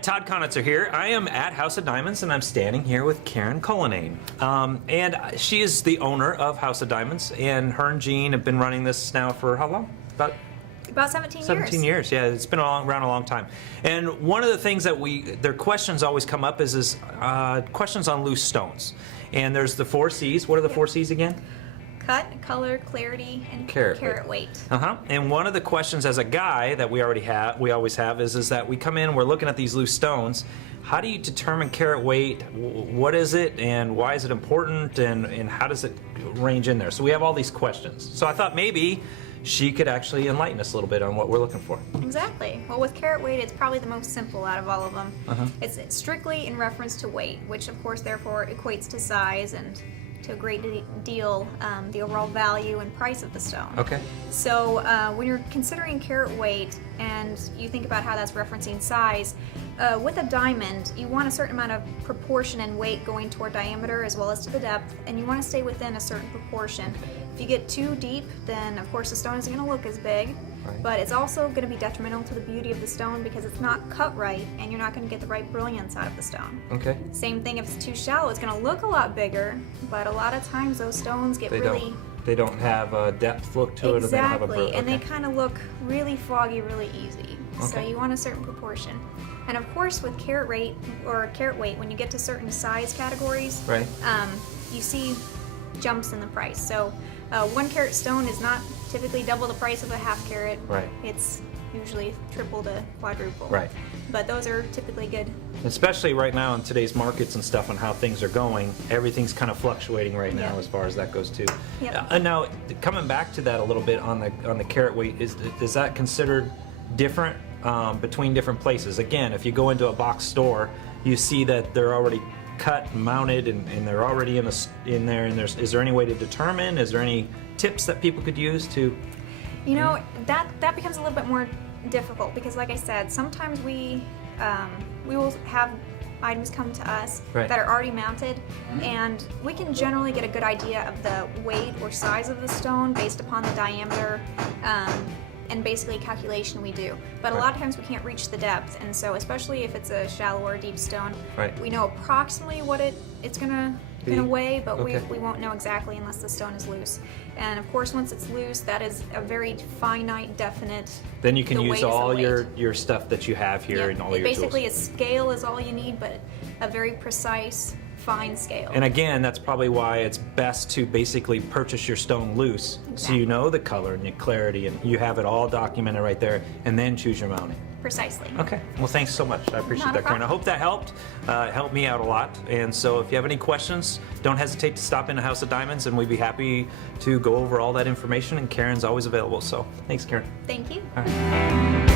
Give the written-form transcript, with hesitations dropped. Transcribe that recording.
right, Todd Conitzer here. I am at House of Diamonds, and I'm standing here with Karen Cullinane. And she is the owner of House of Diamonds, and her and Jean have been running this now for how long? About 17 years. 17 years, yeah. It's been around a long time. And one of the things that their questions always come up is questions on loose stones. And there's the 4 C's. What are the 4 C's again? Cut, color, clarity, and carat weight. And one of the questions as a guy that we always have is that we come in, we're looking at these loose stones. How do you determine carat weight? What is it, and why is it important, and how does it range in there? So we have all these questions. So I thought maybe she could actually enlighten us a little bit on what we're looking for. Exactly. Well, with carat weight, it's probably the most simple out of all of them. It's strictly in reference to weight, which of course therefore equates to size and to a great deal the overall value and price of the stone. Okay. So when you're considering carat weight and you think about how that's referencing size, with a diamond you want a certain amount of proportion and weight going toward diameter as well as to the depth, and you want to stay within a certain proportion. If you get too deep, then of course the stone isn't going to look as big. Right. But it's also going to be detrimental to the beauty of the stone because it's not cut right and you're not going to get the right brilliance out of the stone. Okay. Same thing if it's too shallow, it's going to look a lot bigger, but a lot of times those stones get They don't have a depth look to it. Exactly, and they kind of look really foggy, really easy. Okay. So you want a certain proportion. And of course with carat weight, when you get to certain size categories, right. You see jumps in the price. So 1 carat stone is not typically double the price of a ½ carat. Right. It's usually triple to quadruple. Right. But those are typically good. Especially right now in today's markets and stuff and how things are going, everything's kind of fluctuating right now as far as that goes too. Yep. And now coming back to that a little bit on the carat weight, is that considered different between different places? Again, if you go into a box store, you see that they're already cut, mounted, and they're already in there. And is there any way to determine? Is there any tips that people could use to? You know, that becomes a little bit more difficult because, like I said, sometimes we will have items come to us that are already mounted, and we can generally get a good idea of the weight or size of the stone based upon the diameter. And basically a calculation we do. But a lot of times we can't reach the depth, and so especially if it's a shallow or deep stone, we know approximately what it's gonna weigh, but we won't know exactly unless the stone is loose. And of course once it's loose, that is a very finite, definite. Then you can use all your stuff that you have here and all your basically tools. A scale is all you need, but a very precise, fine scale. And again, that's probably why it's best to basically purchase your stone loose, so you know the color and the clarity, and you have it all documented right there, and then choose your mounting. Precisely. Okay. Well, thanks so much. I appreciate that, Karen. I hope that helped. It helped me out a lot. And so if you have any questions, don't hesitate to stop into House of Diamonds, and we'd be happy to go over all that information, and Karen's always available. So thanks, Karen. Thank you. All right.